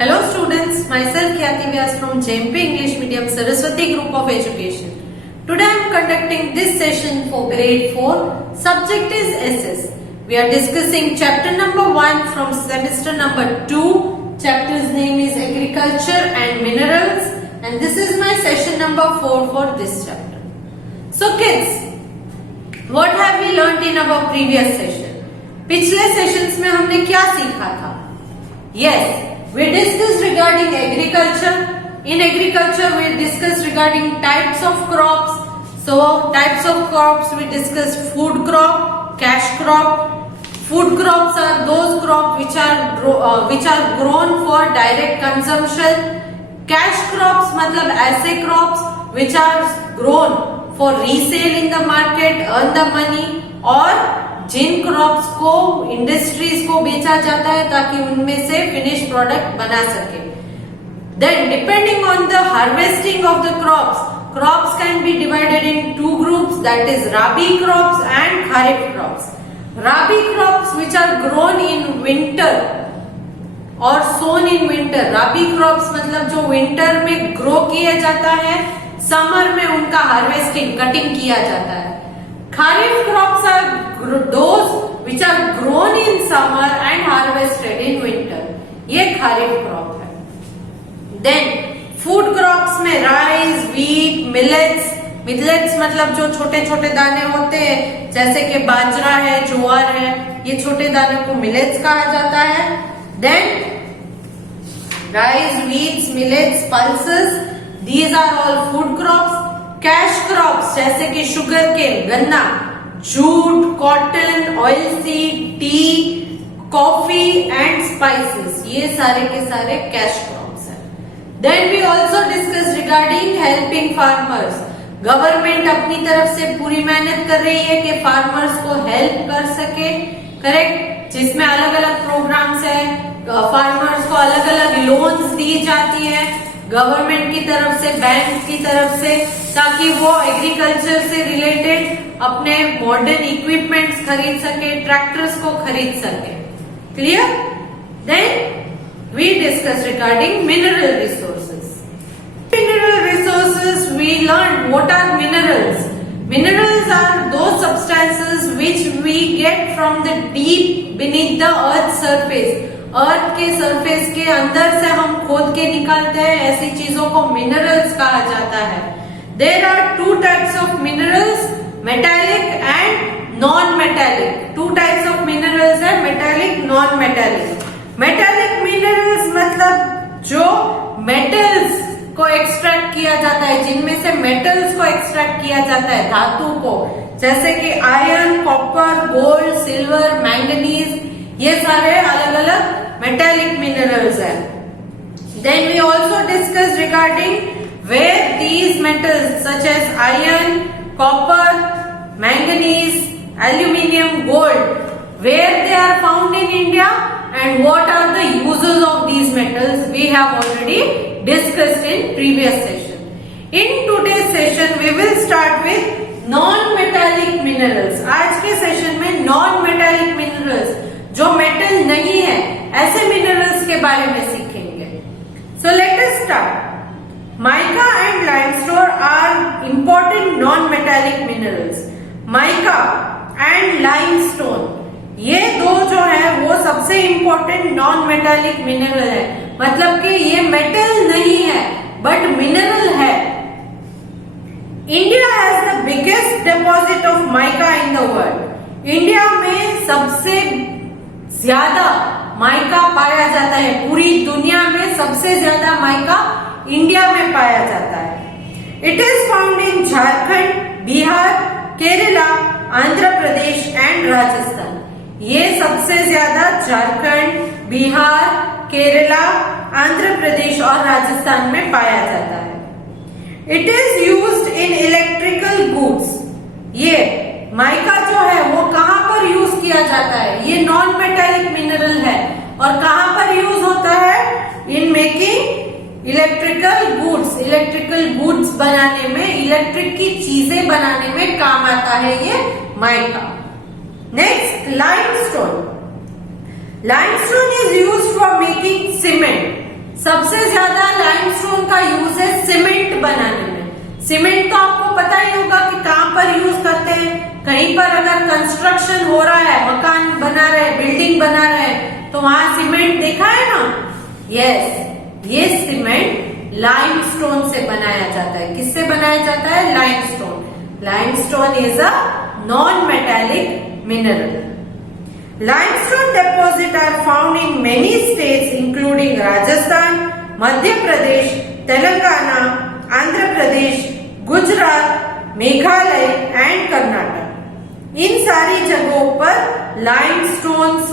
Hello students, myself Khyati Vyas from JMP English Medium Saraswati Group of Education. Today I am conducting this session for grade 4. Subject is SS. We are discussing chapter number 1 from semester number 2. Chapter's name is Agriculture and Minerals, and this is my session number 4 for this chapter. So kids, what have we learnt in our previous session? पिछले sessions में हमने क्या सीखा था? Yes, we discussed regarding agriculture. In agriculture, we discussed regarding types of crops. So, types of crops we discussed food crop, cash crop. Food crops are those crops which are grown for direct consumption. Cash crops मतलब ऐसे crops which are grown for resale in the market, earn the money, और जिन crops को industries को बेचा जाता है ताकि उनमें से फिनिश प्रोडक्ट बना सके. Then depending on the harvesting of the crops can be divided into groups, that is rabi crops and kharif crops. Rabi crops which are grown in winter और sown in winter. Rabi crops मतलब जो winter में grow किया जाता है, summer में उनका harvesting cutting किया जाता है. Kharif crops are those which are grown in summer and harvested in winter. ये kharif crop है. Then food crops में rice, wheat, millets. Millets मतलब जो छोटे छोटे दाने होते हैं, जैसे कि बाजरा है, ज्वार है, ये छोटे दाने को millets कहा जाता है. Then rice, wheat, millets, pulses. These are all food crops. Cash crops जैसे कि शुगर केन, गन्ना, jute, cotton, oil seed, tea, coffee and spices, ये सारे के सारे कैश क्रॉप्स हैं. Then we also discuss regarding helping farmers. Government अपनी तरफ से पूरी मेहनत कर रही है कि फार्मर्स को हेल्प कर सके, करेक्ट, जिसमें अलग अलग प्रोग्राम्स है. फार्मर्स को अलग अलग लोन्स दी जाती है गवर्नमेंट की तरफ से, बैंक की तरफ से, ताकि वो एग्रीकल्चर से रिलेटेड अपने मॉडर्न इक्विपमेंट्स खरीद सके, ट्रैक्टर्स को खरीद सके. Clear? Then we discuss regarding mineral resources. Mineral resources we learn what are minerals. Minerals are those substances which we get from the deep beneath the earth surface. Earth के surface के अंदर से हम खोद के निकालते हैं, ऐसी चीजों को मिनरल्स कहा जाता है. There are two types of minerals, metallic and non metallic. Two types of minerals है, metallic, non metallic. Metallic minerals मतलब जो मेटल्स को एक्सट्रैक्ट किया जाता है, जिनमें से मेटल्स को एक्सट्रैक्ट किया जाता है, धातु को, जैसे कि iron, copper, gold, silver, manganese, ये सारे अलग अलग मेटालिक मिनरल्स हैं. Then we also discuss regarding where these metals such as iron, copper, manganese, aluminium, gold, where they are found in India and what are the uses of these metals we have already discussed in previous session. In today's session we will start with non metallic minerals. आज के सेशन में non metallic minerals, जो metal नहीं है, ऐसे minerals के बारे में सीखेंगे. So let us start. Mica and limestone are important non metallic minerals. Mica and limestone, ये दो जो है वो सबसे इंपॉर्टेंट नॉन मेटालिक मिनरल है. मतलब कि ये मेटल नहीं है बट मिनरल है. India has the biggest deposit of mica in the world. India में सबसे ज्यादा माइका पाया जाता है. पूरी दुनिया में सबसे ज्यादा माइका इंडिया में पाया जाता है. It is found in Jharkhand, Bihar, Kerala, Andhra Pradesh and Rajasthan. ये सबसे ज्यादा झारखंड, बिहार, केरला, आंध्र प्रदेश और राजस्थान में पाया जाता है. It is used in electrical goods. ये माइका जो है वो कहां पर यूज किया जाता है? ये नॉन मेटालिक मिनरल है और कहां पर यूज होता है? In making electrical goods. Electrical goods बनाने में, इलेक्ट्रिक की चीजें बनाने में काम आता है ये mica. Next, limestone. Limestone is used for making cement. सबसे ज्यादा लाइमस्टोन का यूज है सीमेंट बनाने में। सीमेंट तो आपको पता ही होगा कि कहाँ पर यूज करते हैं। कहीं पर अगर कंस्ट्रक्शन हो रहा है, मकान बना रहे, बिल्डिंग बना रहे, तो वहां सीमेंट देखा है ना। यस, ये सीमेंट लाइमस्टोन से बनाया जाता है। किससे बनाया जाता है? Limestone. Limestone is a non metallic mineral. Limestone deposits are found in many states including Rajasthan, Madhya Pradesh, Telangana, Andhra Pradesh, Gujarat, Meghalaya and Karnataka. इन सारी जगहों पर लाइमस्टोन्स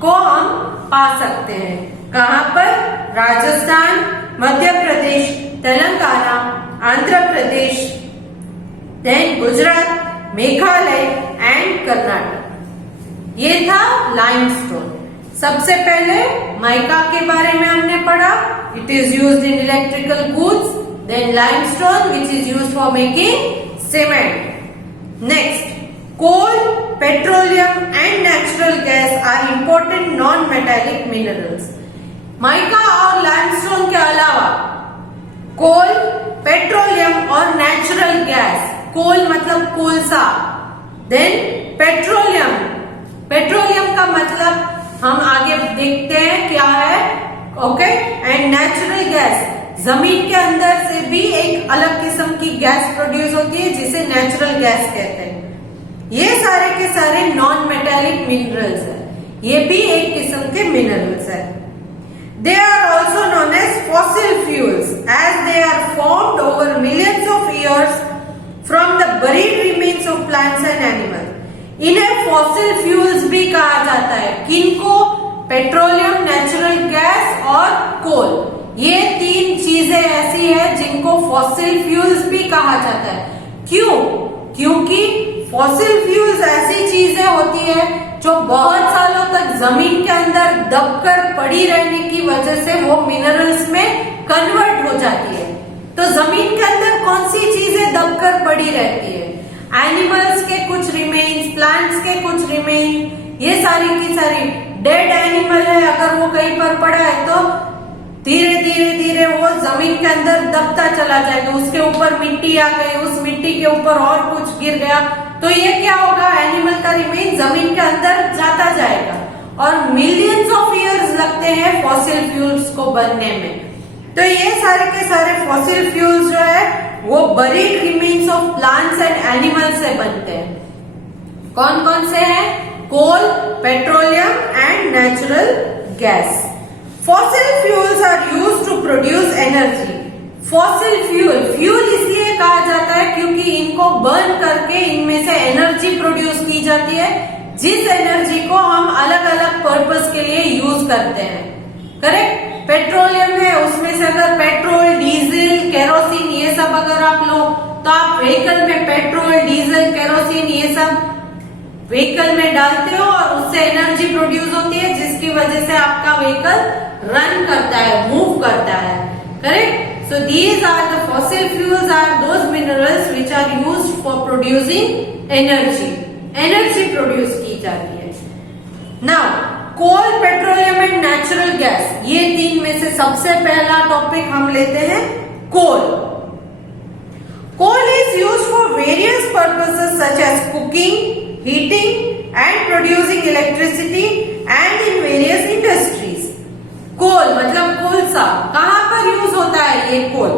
को हम पा सकते हैं। कहाँ पर? Rajasthan, Madhya Pradesh, Telangana, Andhra Pradesh, then Gujarat, Meghalaya and Karnataka. ये था लाइमस्टोन। सबसे पहले माइका के बारे में हमने पढ़ा। It is used in electrical goods. Then limestone which is used for making cement. Next, coal, petroleum and natural gas are important non metallic minerals. Mica और लाइमस्टोन के अलावा कोल, पेट्रोलियम और नेचुरल गैस। कोल मतलब कोलसा, then petroleum. Petroleum का मतलब हम आगे देखते हैं क्या है, ओके। एंड नेचुरल गैस, जमीन के अंदर से भी एक अलग किस्म की गैस प्रोड्यूस होती है जिसे नेचुरल गैस कहते हैं। ये सारे के सारे नॉन मेटालिक मिनरल्स है। ये भी एक किस्म के मिनरल्स है। They are also known as fossil fuels as they are formed over millions of years from the buried remains of plants and animals. इन्हें फॉसिल फ्यूल्स भी कहा जाता है। किनको? पेट्रोलियम, नेचुरल गैस और कोल। ये तीन चीजें ऐसी है जिनको फॉसिल फ्यूल्स भी कहा जाता है। क्यों? क्योंकि फॉसिल फ्यूल्स ऐसी चीजें होती है जो बहुत सालों तक जमीन के अंदर दबकर पड़ी रहने की वजह से वो मिनरल्स में कन्वर्ट हो जाती है। तो जमीन के अंदर कौन सी चीजें दबकर पड़ी रहती है? एनिमल्स के कुछ रिमेन्स, प्लांट्स के कुछ रिमेन, ये सारी की सारी। डेड एनिमल है, अगर वो कहीं पर पड़ा है तो धीरे धीरे धीरे वो जमीन के अंदर दबता चला जाएगा। उसके ऊपर मिट्टी आ गई, उस मिट्टी के ऊपर और कुछ गिर गया, तो ये क्या होगा? एनिमल का रिमेन जमीन के अंदर जाता जाएगा और मिलियंस ऑफ ईयर्स लगते हैं फॉसिल फ्यूल्स को बनने में। तो ये सारे के सारे फॉसिल फ्यूल्स जो है वो buried remains of plants and animals से बनते हैं। कौन कौन से हैं? Coal, petroleum and natural gas. Fossil fuels are used to produce energy. Fossil fuel, fuel इसलिए कहा जाता है क्योंकि इनको बर्न करके इनमें से एनर्जी प्रोड्यूस की जाती है, जिस एनर्जी को हम अलग अलग पर्पस के लिए यूज करते हैं। करेक्ट? पेट्रोलियम है, उसमें से अगर पेट्रोल, डीजल, केरोसिन ये सब अगर आप लो तो आप व्हीकल में पेट्रोल, डीजल, केरोसिन ये सब व्हीकल में डालते हो और उससे एनर्जी प्रोड्यूस होती है जिसकी वजह से आपका व्हीकल रन करता है, मूव करता है। Correct? So these are the fossil fuels are those minerals which are used for producing energy. Energy produce की जाती है। Now coal, petroleum and natural gas, ये तीन में से सबसे पहला टॉपिक हम लेते हैं coal. Coal is used for various purposes such as cooking, heating and producing electricity and in various industries. Coal मतलब कोलसा। कहाँ पर यूज होता है ये कोल?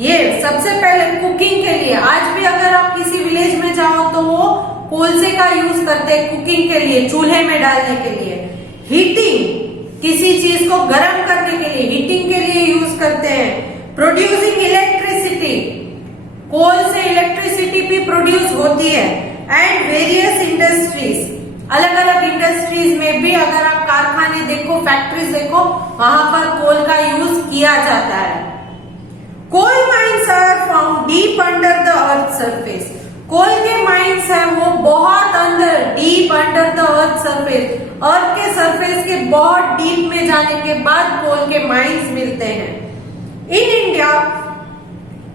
ये सबसे पहले कुकिंग के लिए। आज भी अगर आप किसी विलेज में जाओ तो वो कोलसे का यूज करते हैं कुकिंग के लिए, चूल्हे में डालने के लिए। हीटिंग, किसी चीज को गर्म करने के लिए, हीटिंग के लिए यूज करते हैं। प्रोड्यूसिंग इलेक्ट्रिसिटी, कोल से इलेक्ट्रिसिटी भी प्रोड्यूस होती है। एंड वेरियस इंडस्ट्रीज, अलग अलग इंडस्ट्रीज में भी अगर आप कारखाने देखो, फैक्ट्रीज देखो, वहां पर कोल का यूज किया जाता है। Coal mines are found deep under the earth surface. Coal के माइंस है वो बहुत अंदर, deep under the earth surface, earth के सरफेस के बहुत डीप में जाने के बाद कोल के माइंस मिलते हैं। In India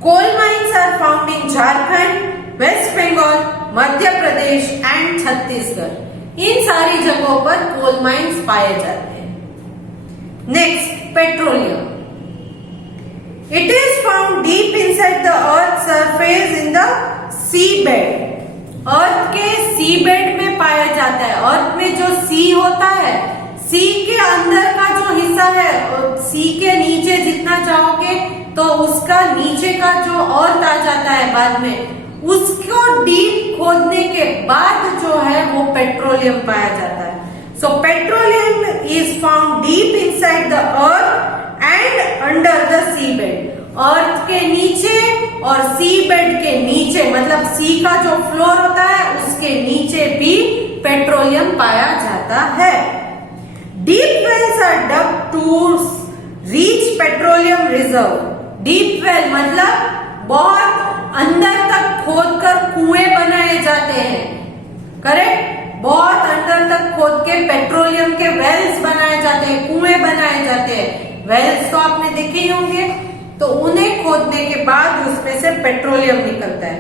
coal mines are found in Jharkhand, West Bengal, Madhya Pradesh and Chhattisgarh. इन सारी जगहों पर कोल माइंस पाए जाते हैं। Next, petroleum. It is found deep inside the earth surface in the seabed. अर्थ के सी बेड में पाया जाता है। अर्थ में जो सी होता है, सी के अंदर का जो हिस्सा है, सी के नीचे जितना जाओगे तो उसका नीचे का जो अर्थ आ जाता है बाद में, उसको डीप खोदने के बाद जो है वो पेट्रोलियम पाया जाता है। So petroleum is found deep inside the earth and under the sea bed. Earth के नीचे और सी बेड के नीचे, मतलब सी का जो फ्लोर होता है उसके नीचे भी पेट्रोलियम पाया जाता है। Deep wells are dug to reach petroleum reserve. Deep well मतलब बहुत अंदर तक खोदकर कुएं बनाए जाते हैं, करेक्ट। बहुत अंदर तक खोद के पेट्रोलियम के वेल्स बनाए जाते हैं, कुएं बनाए जाते हैं। वेल्स तो आपने देखे ही होंगे, तो उन्हें खोदने के बाद उसमें से पेट्रोलियम निकलता है।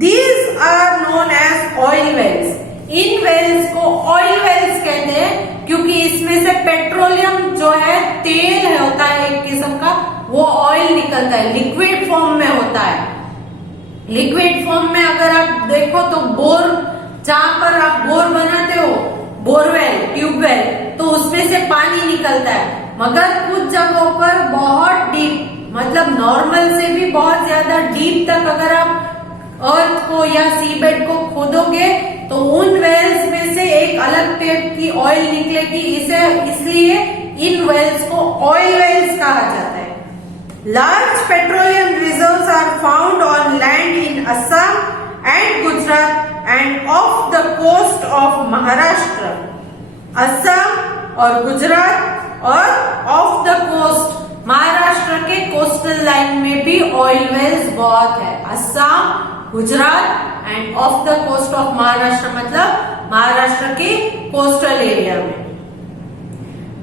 These are known as oil wells. In wells को ऑयल वेल्स कहते हैं क्योंकि इसमें से पेट्रोलियम जो है, तेल है होता है एक किस्म का, वो ऑयल निकलता है, लिक्विड फॉर्म में होता है। लिक्विड फॉर्म में अगर आप देखो तो बोर, जहां पर आप बोर बनाते हो, बोरवेल, ट्यूबवेल, तो उसमें से पानी निकलता है। मगर कुछ जगहों पर बहुत डीप, मतलब नॉर्मल से भी बहुत ज्यादा डीप तक अगर आप अर्थ को या सीबेड को खोदोगे तो उन वेल्स में से एक अलग टाइप की ऑयल निकलेगी। इसलिए इन वेल्स को ऑयल वेल्स कहा जाता है। Large petroleum reserves are found on land in Assam and Gujarat and off the coast of Maharashtra. Assam और गुजरात और ऑफ द कोस्ट, महाराष्ट्र के कोस्टल लाइन में भी ऑयल वेल्स बहुत है। Assam, Gujarat and off the coast of Maharashtra, मतलब महाराष्ट्र के कोस्टल एरिया में।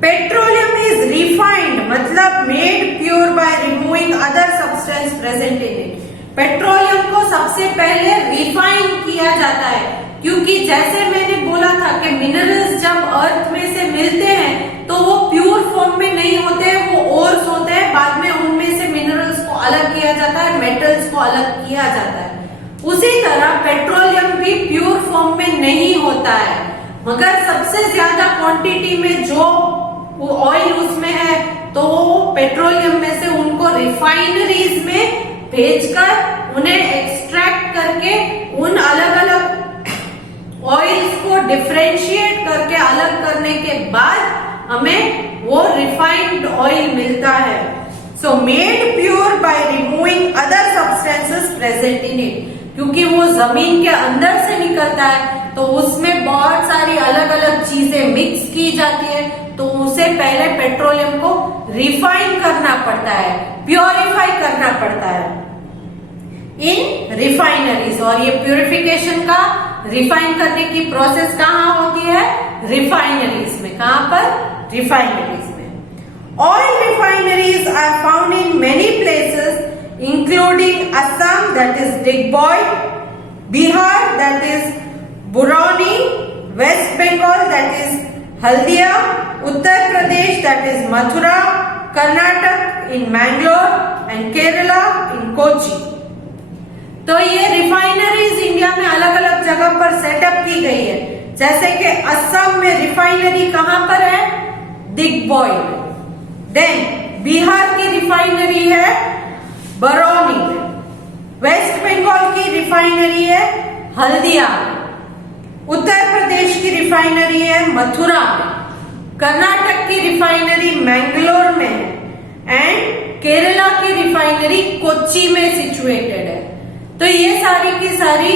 पेट्रोलियम इज रिफाइंड, मतलब made pure by removing other substance present in it. Petroleum को सबसे पहले रिफाइन किया जाता है, क्योंकि जैसे मैंने बोला था कि मिनरल्स जब अर्थ में से मिलते हैं तो वो प्योर फॉर्म में नहीं होते, वो ओर्स होते हैं। बाद में उनमें से मिनरल्स को अलग किया जाता है, मेटल्स को अलग किया जाता है। उसी तरह पेट्रोलियम भी प्योर फॉर्म में नहीं होता है, मगर सबसे ज्यादा क्वांटिटी में जो वो ऑयल उसमें है तो वो पेट्रोलियम में से उनको रिफाइनरीज में भेजकर उन्हें एक्सट्रैक्ट करके उन अलग अलग ऑयल्स को डिफरेंशिएट करके अलग करने के बाद हमें वो रिफाइंड ऑयल मिलता है। So made pure by removing other substances present in it, क्योंकि वो जमीन के अंदर से निकलता है तो उसमें बहुत सारी अलग अलग चीजें मिक्स की जाती है, तो उसे पहले पेट्रोलियम को रिफाइन करना पड़ता है, प्योरीफाई करना पड़ता है इन रिफाइनरीज। और ये प्योरिफिकेशन का, रिफाइन करने की प्रोसेस कहाँ होती है? रिफाइनरीज में। कहाँ पर? रिफाइनरीज में। Oil refineries are found in many places including Assam, that is Digboi, Bihar, that is Barauni, West Bengal, that is Haldia, Uttar Pradesh, that is Mathura, Karnataka in Mangalore and Kerala in Kochi. तो ये रिफाइनरीज इंडिया में अलग अलग जगह पर सेटअप की गई है। जैसे कि असम में रिफाइनरी कहां पर है? दिग्बॉय। देन बिहार की रिफाइनरी है बरौनी में, वेस्ट बंगाल की रिफाइनरी है हल्दिया में, उत्तर प्रदेश की रिफाइनरी है मथुरा में, कर्नाटक की रिफाइनरी मैंगलोर में है एंड केरला की रिफाइनरी कोच्चि में सिचुएटेड है। तो ये सारी की सारी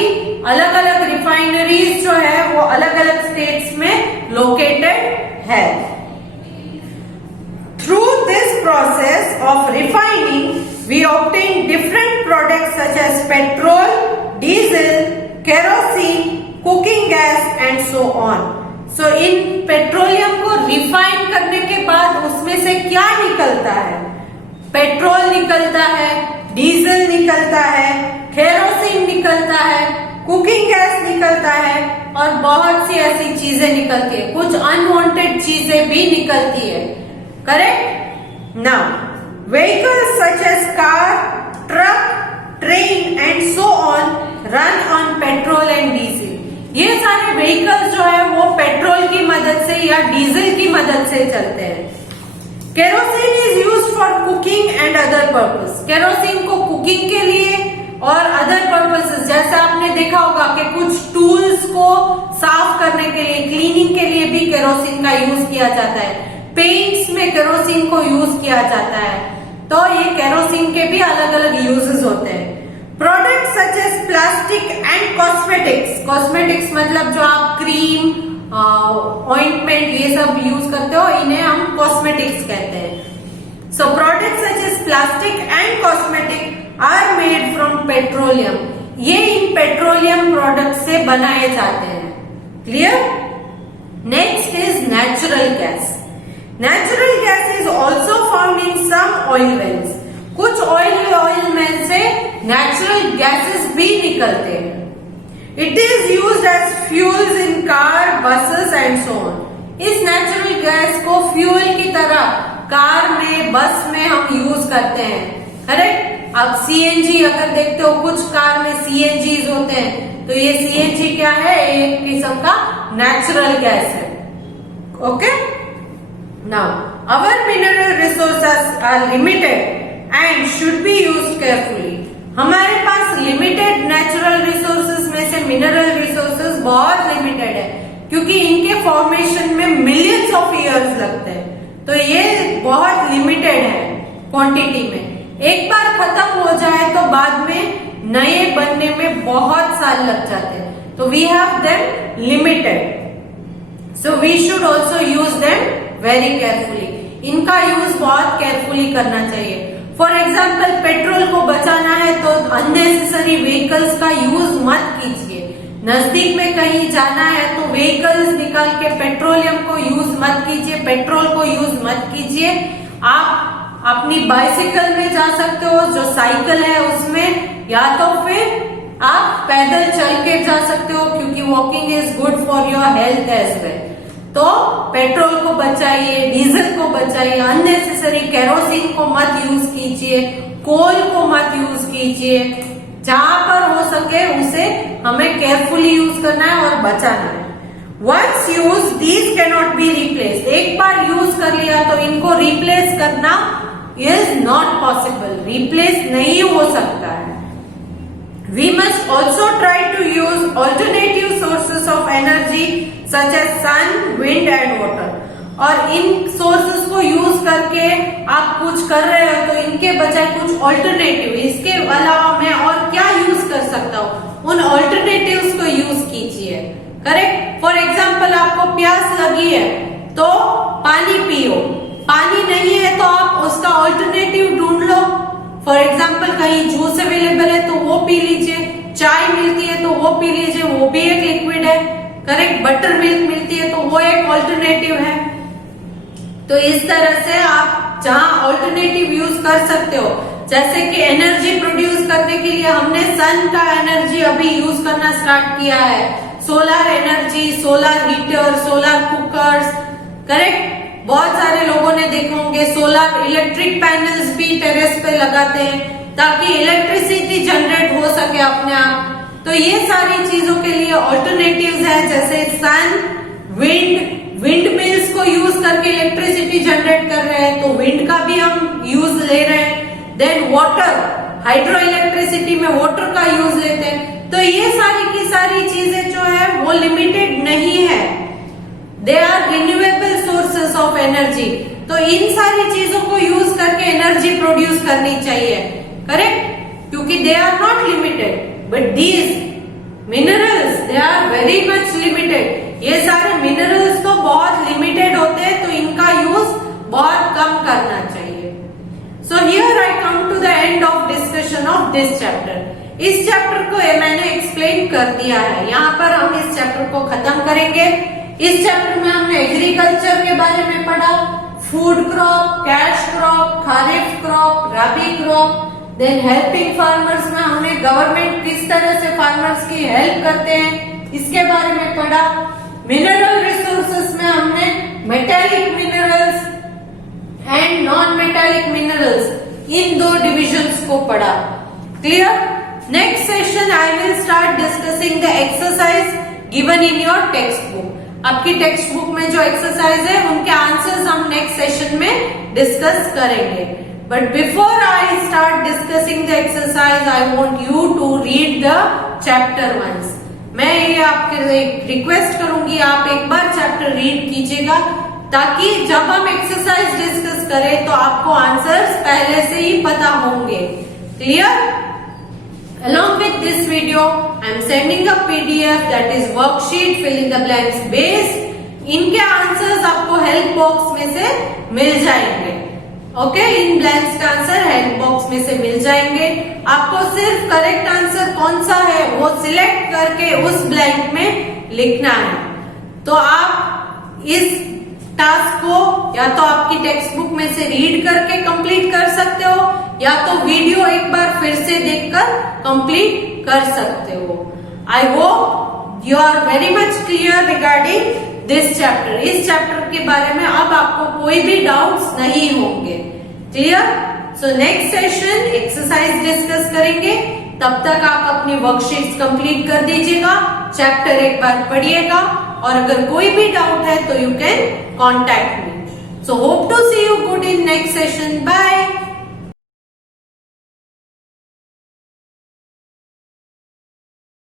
अलग अलग रिफाइनरीज जो है वो अलग अलग स्टेट्स में लोकेटेड है। Through this process of refining we obtain different products such as petrol, diesel, kerosene, cooking gas and so on. So इन पेट्रोलियम को रिफाइन करने के बाद उसमें से क्या निकलता है? पेट्रोल निकलता है, डीजल निकलता है, केरोसिन निकलता है, कुकिंग गैस निकलता है और बहुत सी ऐसी चीजें निकलती है, कुछ अनवांटेड चीजें भी निकलती है। Correct? Now Vehicles such as car, truck, train and so on run on petrol and diesel. ये सारे व्हीकल्स जो है वो पेट्रोल की मदद से या डीजल की मदद से चलते हैं। Kerosene is used for cooking and other purpose. Kerosene को कुकिंग के लिए और अदर पर्पसेस, जैसे आपने देखा होगा कि कुछ टूल्स को साफ करने के लिए, क्लीनिंग के लिए भी केरोसिन का यूज किया जाता है। पेंट्स में केरोसिन को यूज किया जाता है। तो ये केरोसिन के भी अलग अलग यूजेस होते हैं। Products such as plastic and cosmetics. Cosmetics मतलब जो आप क्रीम, ऑइंटमेंट ये सब यूज करते हो, इन्हें हम कॉस्मेटिक्स कहते हैं। So products such as plastic and cosmetic are made from petroleum. ये इन पेट्रोलियम प्रोडक्ट से बनाए जाते हैं। Clear? Next is natural gas. Natural gas is also found in some oil wells. कुछ ऑयल में से नेचुरल गैसेस भी निकलते हैं। It is used as fuels in car, buses and so on. इस नेचुरल गैस को फ्यूल की तरह कार में, बस में हम यूज करते हैं। करेक्ट? अब सीएनजी अगर देखते हो, कुछ कार में सीएनजी होते हैं, तो ये सीएनजी क्या है? एक किस्म का नेचुरल गैस है। Okay? Now our mineral resources are limited and should be used carefully. हमारे पास लिमिटेड नेचुरल रिसोर्सेज में से मिनरल रिसोर्सेज बहुत लिमिटेड है, क्योंकि इनके फॉर्मेशन में मिलियंस ऑफ इयर्स लगते हैं। तो ये बहुत लिमिटेड है क्वांटिटी में। एक बार खत्म हो जाए तो बाद में नए बनने में बहुत साल लग जाते हैं। तो we have them limited, so we should also use them very carefully. इनका यूज बहुत केयरफुली करना चाहिए। फॉर एग्जाम्पल, पेट्रोल को बचाना है तो अननेसेसरी व्हीकल्स का यूज मत कीजिए। नजदीक में कहीं जाना है तो व्हीकल्स निकाल के पेट्रोलियम को यूज मत कीजिए, पेट्रोल को यूज मत कीजिए। आप अपनी बाइसिकल में जा सकते हो, जो साइकिल है उसमें, या तो फिर आप पैदल चल के जा सकते हो, क्योंकि walking is good for your health as well. तो पेट्रोल को बचाइए, डीजल को बचाइए, अननेसेसरी केरोसिन को मत यूज कीजिए, कोल को मत यूज कीजिए। जहां पर हो सके उसे हमें केयरफुली यूज करना है और बचाना है। Once use these can not be replace. एक बार यूज कर लिया तो इनको रिप्लेस करना इज नॉट पॉसिबल, रिप्लेस नहीं हो सकता है। We must also try to use alternative sources of energy such as sun, wind and water. और इन सोर्सेस को यूज करके आप कुछ कर रहे हो तो इनके बजाय कुछ ऑल्टरनेटिव, इसके अलावा मैं और क्या यूज कर सकता हूँ, उन ऑल्टरनेटिव्स को यूज कीजिए। करेक्ट? फॉर एग्जाम्पल, आपको प्यास लगी है तो पानी पियो, पानी नहीं है तो आप उसका ऑल्टरनेटिव ढूंढ लो। फॉर एग्जाम्पल, कहीं जूस अवेलेबल है तो वो पी लीजिए, चाय मिलती है तो वो पी लीजिए, वो भी एक लिक्विड है। करेक्ट? बटर मिल्क मिलती है तो वो एक ऑल्टरनेटिव है। तो इस तरह से आप जहां ऑल्टरनेटिव यूज कर सकते हो, जैसे कि एनर्जी प्रोड्यूस करने के लिए हमने सन का एनर्जी अभी यूज करना स्टार्ट किया है, solar energy, solar heater, solar cookers. Correct? बहुत सारे लोगों ने देखे होंगे सोलर इलेक्ट्रिक पैनल्स भी टेरेस पे लगाते हैं ताकि इलेक्ट्रिसिटी जनरेट हो सके अपने आप। तो ये सारी चीजों के लिए ऑल्टरनेटिव्स है, जैसे सन, विंड मिल्स को यूज करके इलेक्ट्रिसिटी जनरेट कर रहे हैं, तो विंड का भी हम यूज ले रहे हैं। देन वाटर, हाइड्रो इलेक्ट्रिसिटी में वाटर का यूज लेते हैं। तो ये सारी की सारी चीजें जो है वो लिमिटेड नहीं है, they are renewable sources of energy. तो इन सारी चीजों को यूज करके एनर्जी प्रोड्यूस करनी चाहिए। करेक्ट? क्योंकि they are not limited, but these minerals they are very much limited. ये सारे मिनरल्स तो बहुत लिमिटेड होते हैं, तो इनका यूज बहुत कम करना चाहिए। So here I come to the end of discussion of this chapter. इस चैप्टर को मैंने एक्सप्लेन कर दिया है, यहाँ पर हम इस चैप्टर को खत्म करेंगे। इस चैप्टर में हमने एग्रीकल्चर के बारे में पढ़ा, food crop, cash crop, kharif crop, rabi crop. Then helping farmers में हमने गवर्नमेंट किस तरह से फार्मर्स की हेल्प करते हैं इसके बारे में पढ़ा। मिनरल रिसोर्सेस में हमने metallic minerals, and non metallic minerals, इन दो डिविजन्स को पढ़ा। Clear? Next session I will start discussing the exercise given in your text book. आपकी टेक्स्ट बुक में जो एक्सरसाइज है उनके आंसर्स हम नेक्स्ट सेशन में डिस्कस करेंगे। But before I start discussing the exercise I want you to read the chapter once. मैं ये आपके एक रिक्वेस्ट करूंगी, आप एक बार चैप्टर रीड कीजिएगा ताकि जब हम एक्सरसाइज डिस्कस करें तो आपको आंसर्स पहले से ही पता होंगे। Clear? Along with this video, I am sending a PDF that is worksheet fill in the blanks based. इनके आंसर्स आपको हेल्प बॉक्स में से मिल जाएंगे। ओके, इन ब्लैंक्स का आंसर हेल्प बॉक्स में से मिल जाएंगे। आपको सिर्फ करेक्ट आंसर कौन सा है वो सिलेक्ट करके उस ब्लैंक में लिखना है। तो आप इस टास्क को या तो आपकी टेक्स्ट बुक में से रीड करके कंप्लीट कर सकते हो या तो वीडियो एक बार फिर से देखकर कंप्लीट कर सकते हो। I hope you are very much clear regarding this chapter. इस चैप्टर के बारे में अब आपको कोई भी डाउट्स नहीं होंगे। Clear? So next session exercise discuss करेंगे। तब तक आप अपनी वर्कशीट्स कंप्लीट कर दीजिएगा, चैप्टर एक बार पढ़िएगा और अगर कोई भी डाउट है तो you can contact me. So hope to see you good in next session. Bye.